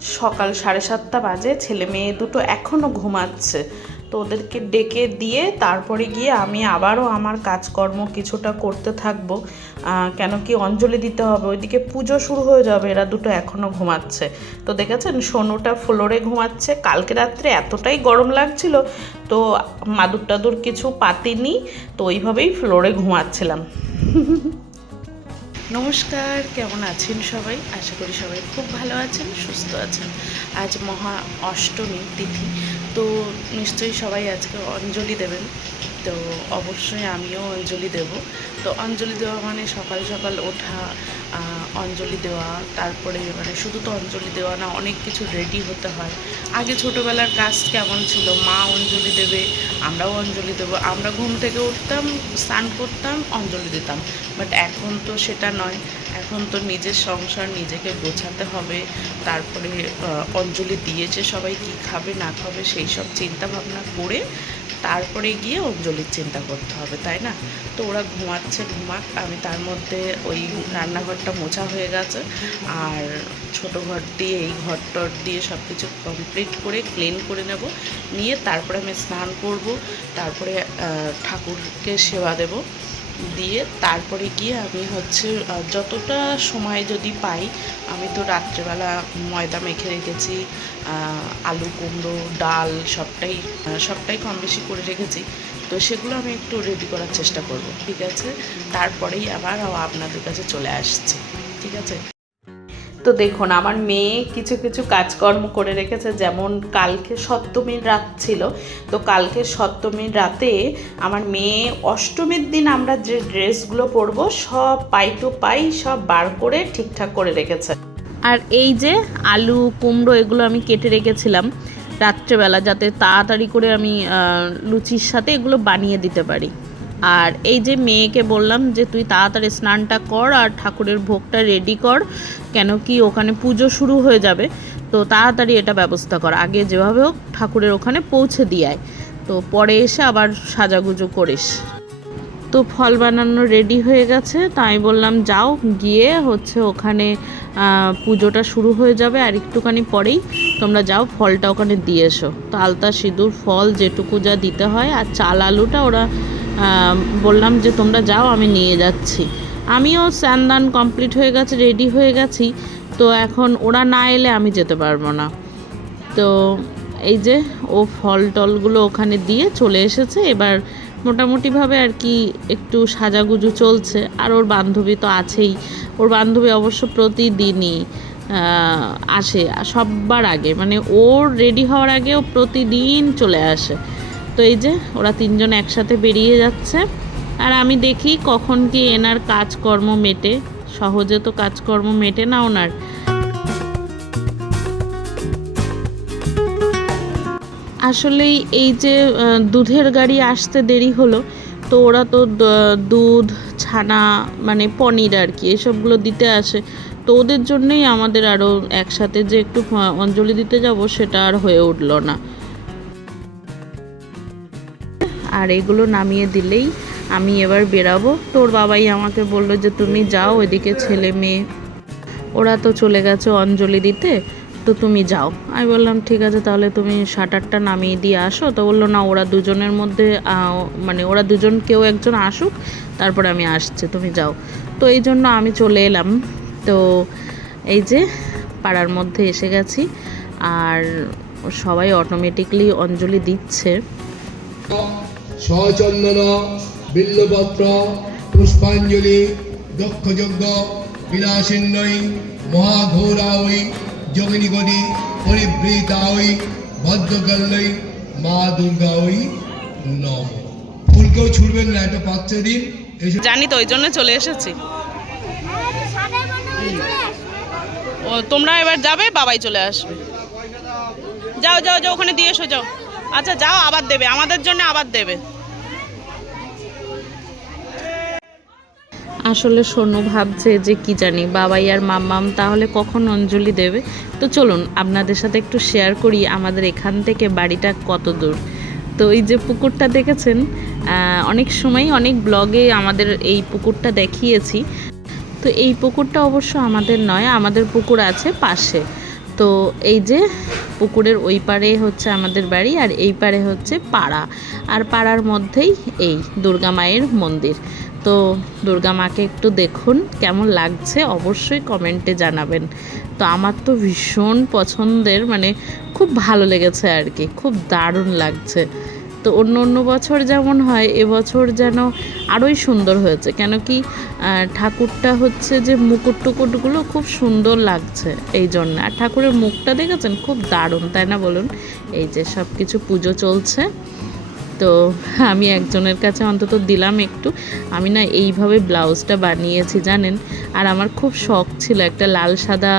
সকাল সাড়ে সাতটা বাজে, ছেলে মেয়ে দুটো এখনও ঘুমাচ্ছে। তো ওদেরকে ডেকে দিয়ে তারপরে গিয়ে আমি আবারও আমার কাজকর্ম কিছুটা করতে থাকব। কেন কি অঞ্জলি দিতে হবে, ওইদিকে পুজো শুরু হয়ে যাবে, এরা দুটো এখনও ঘুমাচ্ছে। তো দেখেছেন, সোনুটা ফ্লোরে ঘুমাচ্ছে, কালকে রাত্রে এতটাই গরম লাগছিল, তো মাদুর টাদুর কিছু পাতিনি, তো ওইভাবেই ফ্লোরে ঘুমাচ্ছিলাম। নমস্কার, কেমন আছেন সবাই? আশা করি সবাই খুব ভালো আছেন, সুস্থ আছেন। আজ মহা অষ্টমী তিথি, তো নিশ্চয়ই সবাই আজকে অঞ্জলি দেবেন। তো অবশ্যই আমিও অঞ্জলি দেব। তো অঞ্জলি দেওয়া মানে সকাল সকাল ওঠা অঞ্জলি দেওয়া, তারপরে মানে শুধু তো অঞ্জলি দেওয়া না, অনেক কিছু রেডি হতে হয়। আগে ছোটোবেলার কাজ কেমন ছিল? মা অঞ্জলি দেবে, আমরাও অঞ্জলি দেবো। আমরা ঘুম থেকে উঠতাম, স্নান করতাম, অঞ্জলি দিতাম। বাট এখন তো সেটা নয়। এখন তো নিজের সংসার নিজেকে গোছাতে হবে। তারপরে অঞ্জলি দিয়েছে সবাই কি খাবে, না খাবে, সেই সব চিন্তা ভাবনা করে তারপরে গিয়ে অঞ্জলির চিন্তা করতে হবে, তাই না? তো ওরা ঘুমাচ্ছে, ঘুমাক। আমি তার মধ্যে ওই রান্নাঘরটা মোছা হয়ে গেছে। আর ছোট ঘর দিয়ে, এই ঘর টর দিয়ে সব কিছু কমপ্লিট করে ক্লিন করে নেব। নিয়ে তারপরে আমি স্নান করব। তারপরে ঠাকুরকে সেবা দেব। দিয়ে তারপরে গিয়ে আমি হচ্ছে যতটা সময় যদি পাই, আমি তো রাত্রেবেলা ময়দা মেখে রেখেছি আলু কুমড়ো, ডাল সবটাই সবটাই কম বেশি করে রেখেছি। তো সেগুলো আমি একটু রেডি করার চেষ্টা করব, ঠিক আছে? তারপরেই আবার আপনাদের কাছে চলে আসছি, ঠিক আছে? তো দেখুন, আমার মেয়ে কিছু কিছু কাজকর্ম করে রেখেছে, যেমন কালকে সপ্তমীর রাত ছিল, তো কালকে সপ্তমীর রাতে আমার মেয়ে অষ্টমীর দিন আমরা যে ড্রেসগুলো পরবো, সব পাই টু পাই সব বার করে ঠিকঠাক করে রেখেছে। আর এই যে আলু, কুমড়ো, এগুলো আমি কেটে রেখেছিলাম রাত্রেবেলা, যাতে তাড়াতাড়ি করে আমি লুচির সাথে এগুলো বানিয়ে দিতে পারি। আর এই যে মেয়েকে বললাম যে তুই তাড়াতাড়ি স্নানটা কর আর ঠাকুরের ভোগটা রেডি কর, কেন কি ওখানে পুজো শুরু হয়ে যাবে। তো তাড়াতাড়ি এটা ব্যবস্থা কর, আগে যেভাবে হোক ঠাকুরের ওখানে পৌঁছে দিয়ে আয়। তো পরে এসে আবার সাজাগুজো করিস। তো ফল বানানো রেডি হয়ে গেছে তাই বললাম, যাও গিয়ে হচ্ছে ওখানে পুজোটা শুরু হয়ে যাবে আর একটুখানি পরেই তোমরা যাও, ফলটা ওখানে দিয়ে এসো। তো আলতা সিঁদুর, ফল যেটুকু যা দিতে হয় আর চাল আলুটা ওরা বললাম যে তোমরা যাও, আমি নিয়ে যাচ্ছি। আমিও স্যানদান কমপ্লিট হয়ে গেছে, রেডি হয়ে গেছি। তো এখন ওরা না এলে আমি যেতে পারব না। তো এই যে ও ফল টলগুলো ওখানে দিয়ে চলে এসেছে। এবার মোটামুটিভাবে আর কি একটু সাজাগুজু চলছে। আর ওর বান্ধবী তো আছেই। ওর বান্ধবী অবশ্য প্রতিদিনই আসে, সববার আগে। মানে ওর রেডি হওয়ার আগে ও প্রতিদিন চলে আসে। তো এই যে ওরা তিনজন একসাথে বেরিয়ে যাচ্ছে। আর আমি দেখি কখন কি এনার কাজকর্ম মেটে। সহজে তো কাজকর্ম মেটে না ওনার। আসলেই এই যে দুধের গাড়ি আসতে দেরি হলো, তো ওরা তো দুধ, ছানা মানে পনির আর কি, এসবগুলো দিতে আসে। তো ওদের জন্যই আমাদের আরও একসাথে যে একটু অঞ্জলি দিতে যাব, সেটা আর হয়ে উঠল না। আর এগুলো নামিয়ে দিলেই আমি এবার বেরাবো। তোর বাবাই আমাকে বলল যে, তুমি যাও ওইদিকে ছেলে মেয়ে। ওরা তো চলে গেছে অঞ্জলি দিতে, তো তুমি যাও। আমি বললাম, ঠিক আছে, তাহলে তুমি শাটারটা নামিয়ে দিয়ে আসো। তো বলল, না, ওরা দুজনের মধ্যে মানে ওরা দুজন কেউ একজন আসুক, তারপরে আমি আসছি, তুমি যাও। তো এই জন্য আমি চলে এলাম। তো এই যে পাড়ার মধ্যে এসে গেছি, আর সবাই অটোমেটিকলি অঞ্জলি দিচ্ছে। সচন্দন, বিল্লপত্র, পুষ্পাঞ্জলি, দক্ষযজ্ঞ বিলাসিন্নই মহাঘোরাওই যোগিনীগণি পরিবৃতাওই ভদ্রকল্লই মা দুর্গাওই নম। ফুলকেও ছুড়বেন না, একটা পাত্রে দিন জানি তো ওই জন্য চলে এসেছি। ও, তোমরা এবার যাবে, বাবাই চলে আসবে। যাও যাও যাও, ওখানে দিয়ে এসো, যাও। আচ্ছা যাও, আবার দেবে। আমাদের জন্য আবার দেবে। আসলে সোনু ভাবছে যে কি জানি, বাবাই আর মাম্মাম তাহলে কখন অঞ্জলি দেবে? তো চলুন, আপনাদের সাথে একটু শেয়ার করি আমাদের এখান থেকে বাড়িটা কত দূর। তো এই যে পুকুরটা দেখেছেন অনেক সময় অনেক ব্লগে আমাদের এই পুকুরটা দেখিয়েছি। তো এই পুকুরটা অবশ্য আমাদের নয়, আমাদের পুকুর আছে পাশে। তো এই যে পুকুরের ওই পারে হচ্ছে আমাদের বাড়ি আর এই পারে হচ্ছে পাড়া। আর পাড়ার মধ্যেই এই দুর্গা মায়ের মন্দির। তো দুর্গা মাকে একটু দেখুন, কেমন লাগছে অবশ্যই কমেন্টে জানাবেন। তো আমার তো ভীষণ পছন্দের মানে খুব ভালো লেগেছে আর কি, খুব দারুণ লাগছে। তো অন্য অন্য বছর যেমন হয় এবছর যেন আরোই সুন্দর হয়েছে। কেন কি ঠাকুরটা হচ্ছে যে মুকুট টুকুটগুলো খুব সুন্দর লাগছে এই জন্য। আর ঠাকুরের মুখটা দেখেছেন? খুব দারুণ, তাই না বলুন? এই যে সব কিছু পুজো চলছে। তো আমি একজনের কাছে অন্তত দিলাম একটু। আমি না এইভাবে ব্লাউজটা বানিয়েছি, জানেন? আর আমার খুব শখ ছিল একটা লাল সাদা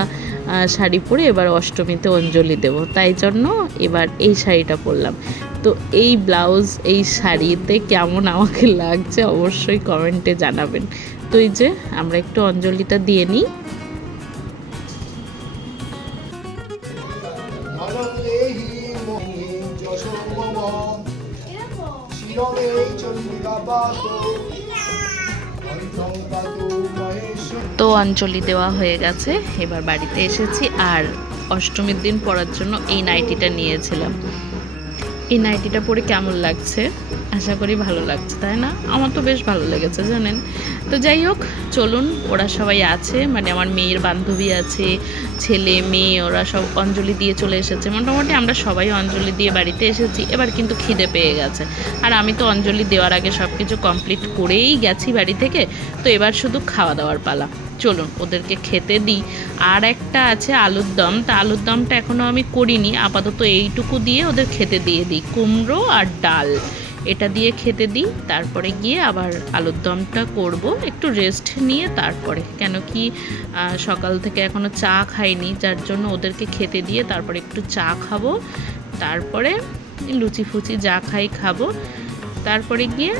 শাড়ি পরে এবার অষ্টমীতে অঞ্জলি দেব। তাই জন্য এবার এই শাড়িটা পরলাম। তো এই ব্লাউজ, এই শাড়িতে কেমন আমাকে লাগছে অবশ্যই কমেন্টে জানাবেন। তো এই যে, আমরা একটু অঞ্জলিটা দিয়ে নিই। তো অঞ্জলি দেওয়া হয়ে গেছে, এবার বাড়িতে এসেছি। আর অষ্টমীর দিন পরার জন্য এই নাইটিটা নিয়েছিলাম। এই নাইটিটা পরে কেমন লাগছে? আশা করি ভালো লাগছে, তাই না? আমার তো বেশ ভালো লেগেছে, জানেন? তো যাই হোক, চলুন, ওরা সবাই আছে মানে আমার মেয়ের বান্ধবী আছে, ছেলে, মেয়ে, ওরা সব অঞ্জলি দিয়ে চলে এসেছে। মোটামুটি আমরা সবাই অঞ্জলি দিয়ে বাড়িতে এসেছি, এবার কিন্তু খিদে পেয়ে গেছে। আর আমি তো অঞ্জলি দেওয়ার আগে সব কিছু কমপ্লিট করেই গেছি বাড়ি থেকে, তো এবার শুধু খাওয়া দাওয়ার পালা। চলুন, ওদেরকে খেতে দিই। আর একটা আছে আলুর দম, তা আলুর দমটা এখনও আমি করিনি, আপাতত এইটুকু দিয়ে ওদের খেতে দিয়ে দিই। কুমড়ো আর ডাল। এটা দিয়ে খেতে দিই, তারপরে গিয়ে আবার আলুর দমটা করব, একটু রেস্ট নিয়ে তারপরে। কেন কি সকাল থেকে এখনও চা খাইনি, যার জন্য ওদেরকে খেতে দিয়ে তারপরে একটু চা খাব, তারপরে লুচি ফুচি যা খাই খাব, তারপরে গিয়ে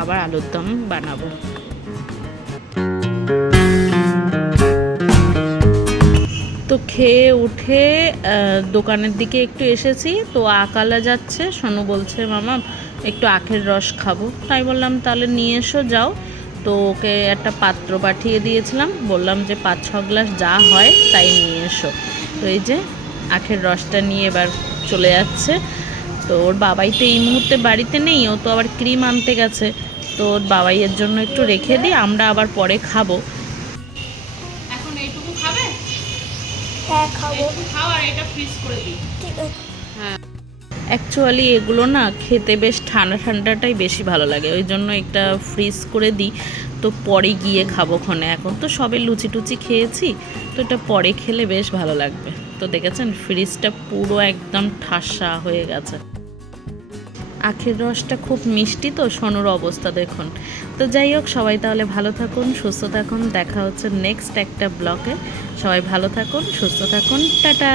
আবার আলুর দম বানাবো। তো খেয়ে উঠে দোকানের দিকে একটু এসেছি, তো আকালা যাচ্ছে, সোনু বলছে, মামা একটু আখের রস খাব। তাই বললাম তাহলে নিয়ে এসো যাও। তো ওকে একটা পাত্র পাঠিয়ে দিয়েছিলাম। বললাম যে পাঁচ ছ গ্লাস যা হয় তাই নিয়ে এসো। তো এই যে আখের রসটা নিয়ে এবার চলে যাচ্ছে। তো ওর বাবাই তো এই মুহূর্তে বাড়িতে নেই ও তো আবার ক্রিম আনতে গেছে। তো ওর বাবাইয়ের জন্য একটু রেখে দিই আমরা আবার পরে খাব। এখন এইটুকু খাবে? হ্যাঁ খাব। খাও আর এটা ফ্রিজ করে দিই। ঠিক আছে। অ্যাকচুয়ালি এগুলো না খেতে বেশ ঠান্ডা ঠান্ডাটাই বেশি ভালো লাগে। ওই জন্য একটা ফ্রিজ করে দিই। তো পরে গিয়ে খাব ক্ষণে এখন। তো সবে লুচি টুচি খেয়েছি। তো এটা পরে খেলে বেশ ভালো লাগবে। তো দেখেছেন ফ্রিজটা পুরো একদম ঠাসা হয়ে গেছে। আখের রসটা খুব মিষ্টি তো, সোনুর অবস্থা দেখুন। তো যাই হোক, সবাই তাহলে ভালো থাকুন, সুস্থ থাকুন। দেখা হচ্ছে নেক্সট একটা ব্লকে সবাই ভালো থাকুন, সুস্থ থাকুন। টাটা!